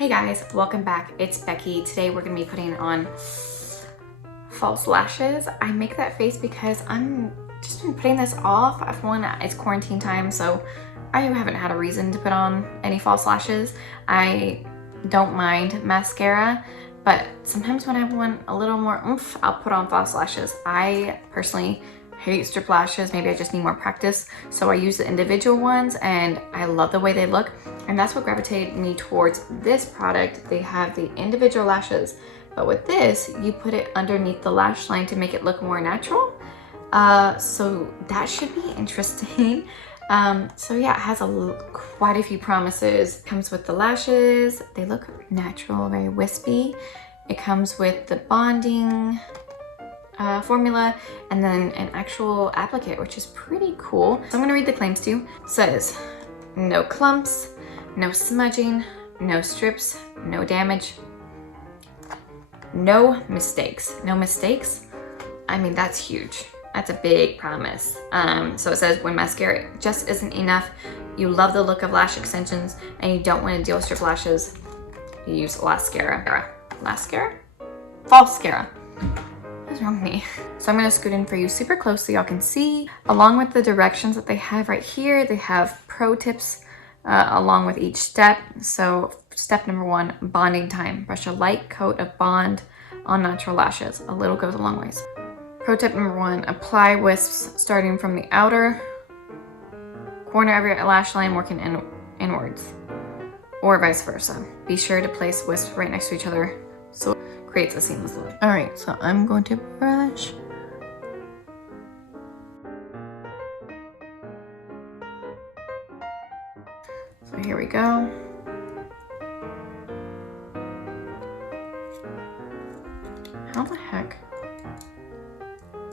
Hey guys, welcome back. It's Becky. Today we're going to be putting on false lashes. I make that face because I'm just been putting this off. For one, it's quarantine time, so I haven't had a reason to put on any false lashes. I don't mind mascara, but sometimes when I want a little more oomph, I'll put on false lashes. I personally hate strip lashes. Maybe I just need more practice. So I use the individual ones and I love the way they look. And that's what gravitated me towards this product. They have the individual lashes, but with this, you put it underneath the lash line to make it look more natural. So that should be interesting. So yeah, it has quite a few promises. It comes with the lashes. They look natural, very wispy. It comes with the bonding formula and then an actual applicator, which is pretty cool. So I'm gonna read the claims to you. It says, no clumps, no smudging, no strips, no damage, no mistakes. No mistakes? I mean, that's huge. That's a big promise. So it says when mascara just isn't enough, you love the look of lash extensions and you don't want to deal with strip lashes, you use FALSCARA. FALSCARA? FALSCARA. What's wrong with me? So I'm gonna scoot in for you super close so y'all can see. Along with the directions that they have right here, they have pro tips along with each step. So step number 1, bonding time. Brush a light coat of bond on natural lashes. A little goes a long ways. Pro tip number 1, apply wisps starting from the outer corner of your lash line working inwards, or vice versa. Be sure to place wisps right next to each other so it creates a seamless look. All right, so I'm going to brush. So here we go. How the heck?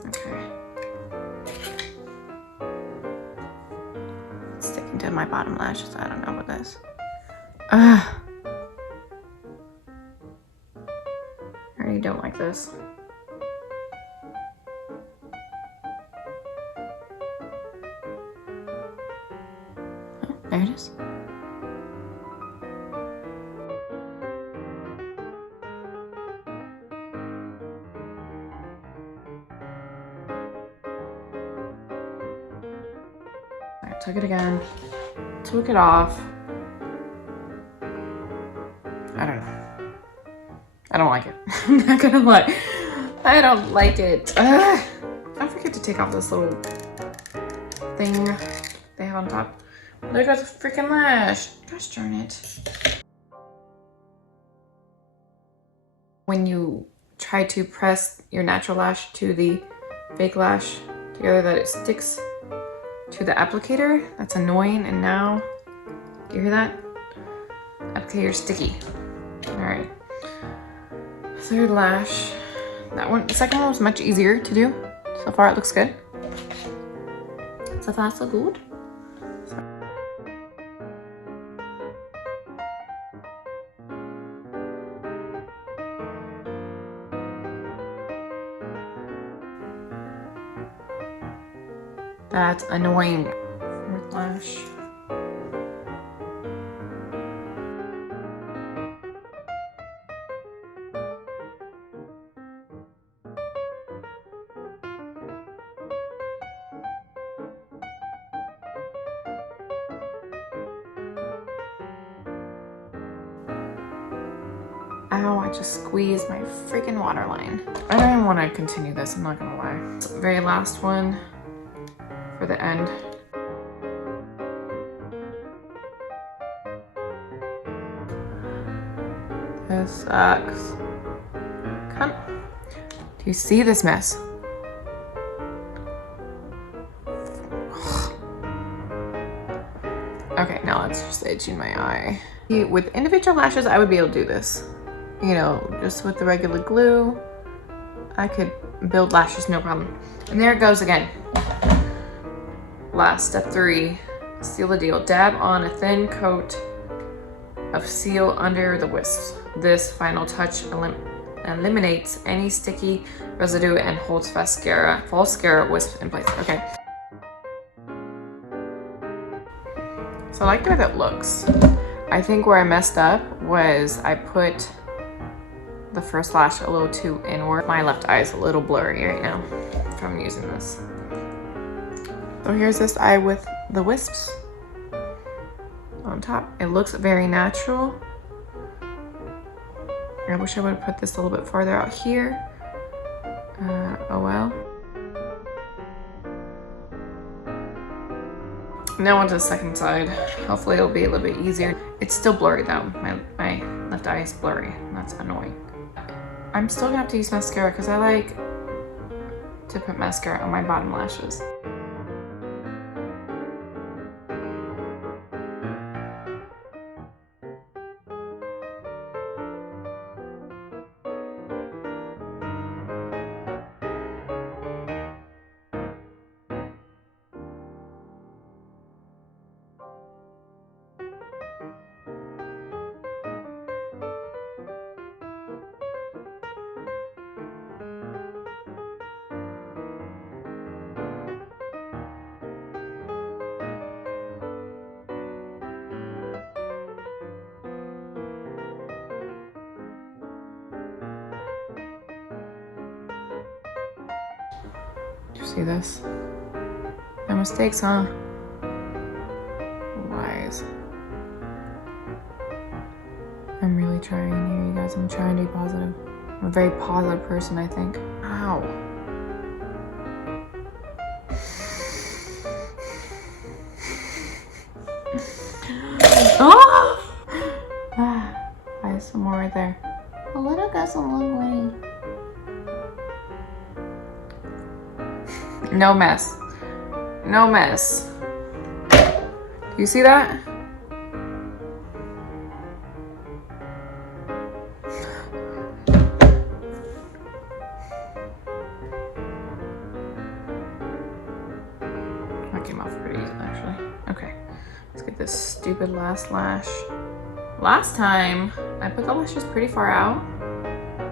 Okay. It's sticking to my bottom lashes. I don't know what this. I already don't like this. Oh, there it is. I took it again, took it off. I don't know. I don't like it. I'm not gonna lie. I don't like it. Don't forget to take off this little thing they have on top. There goes a freaking lash. Gosh darn it. When you try to press your natural lash to the fake lash together, that it sticks to the applicator. That's annoying. And now, do you hear that? Applicator's sticky. All right. Third lash. That one, the second one was much easier to do. So far, it looks good. So far, so good. That's annoying. Fourth lash. Ow, I just squeezed my freaking water line. I don't even want to continue this, I'm not gonna lie. So, very last one for the end. This sucks. Come. Do you see this mess? Okay, now it's just itching my eye. With individual lashes, I would be able to do this. You know, just with the regular glue, I could build lashes, no problem. And there it goes again. Last, step 3, seal the deal. Dab on a thin coat of seal under the wisps. This final touch eliminates any sticky residue and holds FALSCARA wisp in place. Okay. So I like the way that looks. I think where I messed up was I put the first lash a little too inward. My left eye is a little blurry right now from using this. So here's this eye with the wisps on top. It looks very natural. I wish I would have put this a little bit farther out here. Oh well. Now onto the second side. Hopefully it'll be a little bit easier. It's still blurry though. My left eye is blurry. That's annoying. I'm still gonna have to use mascara because I like to put mascara on my bottom lashes. You see this? No mistakes, huh? Wise. I'm really trying here, you guys. I'm trying to be positive. I'm a very positive person, I think. Ow. Oh! I have some more right there. A little goes a long way. No mess. No mess. You see that? That came off pretty easy, actually. Okay. Let's get this stupid last lash. Last time, I put the lashes pretty far out.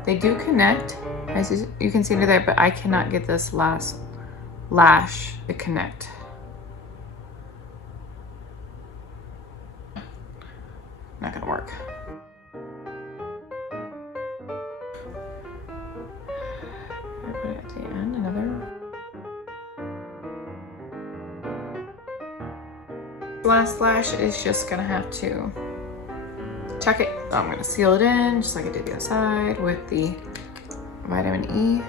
They do connect, as you can see under there, but I cannot get this last lash to connect. Not gonna work. I put it at the end, another. Last lash is just gonna have to check it. So I'm gonna seal it in just like I did the other side with the vitamin E.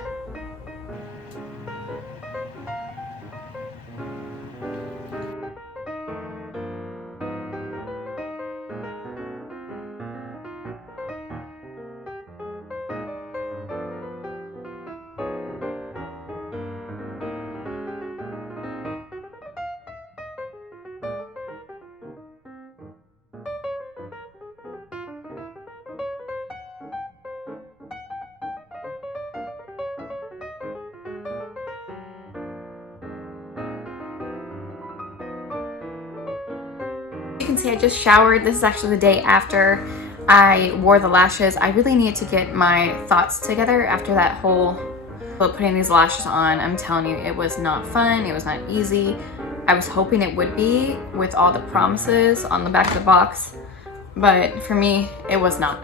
You can see I just showered. This is actually the day after I wore the lashes. I really needed to get my thoughts together after that whole putting these lashes on. I'm telling you, it was not fun. It was not easy. I was hoping it would be with all the promises on the back of the box, but for me, it was not.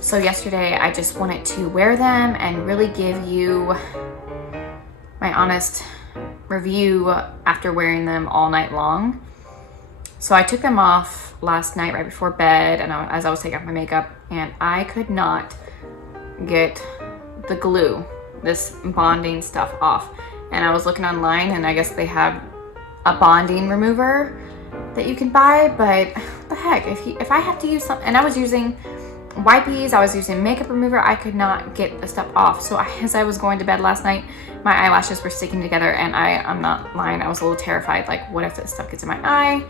So yesterday, I just wanted to wear them and really give you my honest review after wearing them all night long. So I took them off last night right before bed, and as I was taking off my makeup, and I could not get the glue, this bonding stuff off. And I was looking online, and I guess they have a bonding remover that you can buy, but what the heck, if I have to use something, and I was using wipes, I was using makeup remover, I could not get the stuff off. So as I was going to bed last night, my eyelashes were sticking together, and I'm not lying, I was a little terrified, like what if this stuff gets in my eye?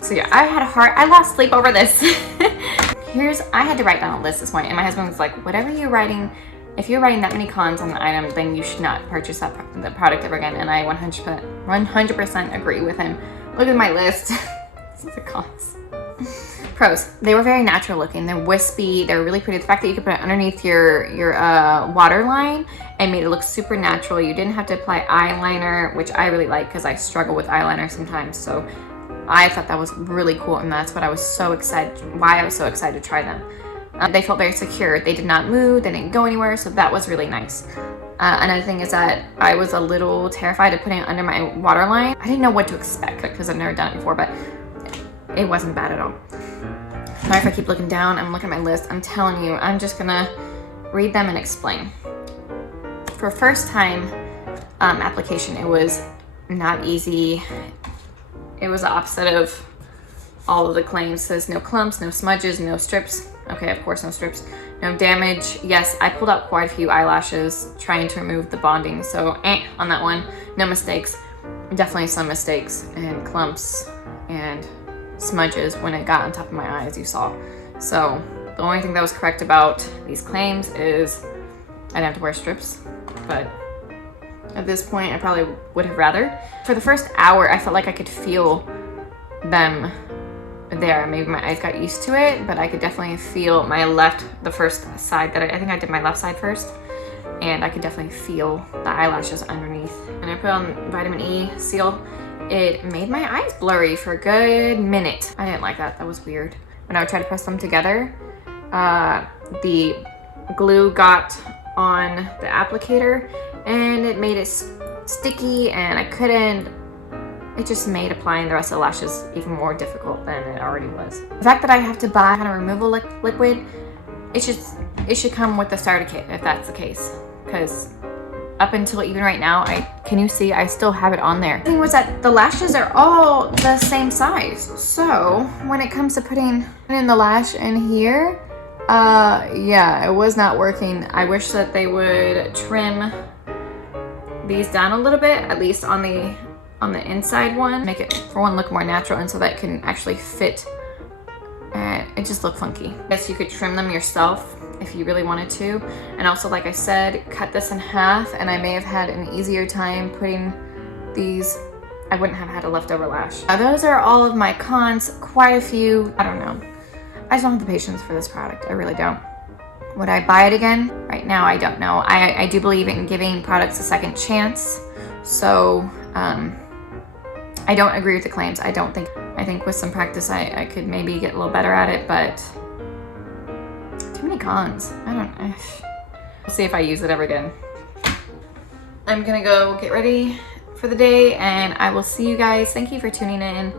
So yeah, I lost sleep over this. I had to write down a list this morning, and my husband was like, whatever you're writing, if you're writing that many cons on the item, then you should not purchase the product ever again. And I 100% agree with him. Look at my list. This is the cons. Pros, they were very natural looking. They're wispy, they're really pretty. The fact that you could put it underneath your waterline and made it look super natural. You didn't have to apply eyeliner, which I really like because I struggle with eyeliner sometimes. So I thought that was really cool, and that's what I was so excited, why I was so excited to try them. They felt very secure. They did not move, they didn't go anywhere, so that was really nice. Another thing is that I was a little terrified of putting it under my waterline. I didn't know what to expect because I've never done it before, but it wasn't bad at all. Sorry if I keep looking down, I'm looking at my list. I'm telling you, I'm just gonna read them and explain. For first time application, it was not easy. It was the opposite of all of the claims. It says no clumps, no smudges, no strips. Okay, of course, no strips. No damage. Yes, I pulled out quite a few eyelashes trying to remove the bonding. So on that one, no mistakes. Definitely some mistakes and clumps and smudges when it got on top of my eyes, you saw. So the only thing that was correct about these claims is I didn't have to wear strips, but at this point, I probably would have rather. For the first hour, I felt like I could feel them there. Maybe my eyes got used to it, but I could definitely feel my left, the first side that I think I did my left side first, and I could definitely feel the eyelashes underneath. And I put on vitamin E seal. It made my eyes blurry for a good minute. I didn't like that. That was weird. When I would try to press them together, the glue got on the applicator and it made it sticky, and I couldn't, it just made applying the rest of the lashes even more difficult than it already was. The fact that I have to buy kind of removal liquid, it should come with the starter kit if that's the case, because up until even right now, can you see I still have it on there. The thing was that the lashes are all the same size, so when it comes to putting in the lash in here, yeah, it was not working. I wish that they would trim these down a little bit, at least on the inside one, make it for one look more natural, and so that it can actually fit. It just looked funky. I guess you could trim them yourself if you really wanted to, and also, like I said, cut this in half, and I may have had an easier time putting these. I wouldn't have had a leftover lash. Now, those are all of my cons. Quite a few. I don't know. I just don't have the patience for this product. I really don't. Would I buy it again? Right now, I don't know. I do believe in giving products a second chance. So I don't agree with the claims. I think with some practice, I could maybe get a little better at it, but too many cons. We'll see if I use it ever again. I'm gonna go get ready for the day, and I will see you guys. Thank you for tuning in.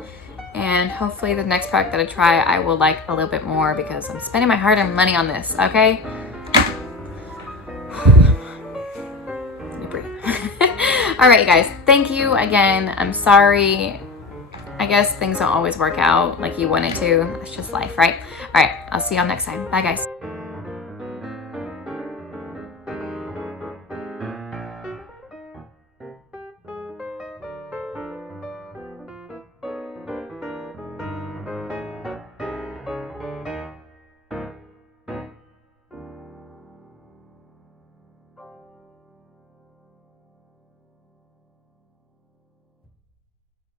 And hopefully the next product that I try, I will like a little bit more, because I'm spending my hard-earned money on this, okay? Breathe. All right, you guys, thank you again. I'm sorry. I guess things don't always work out like you wanted to. It's just life, right? All right, I'll see y'all next time. Bye, guys.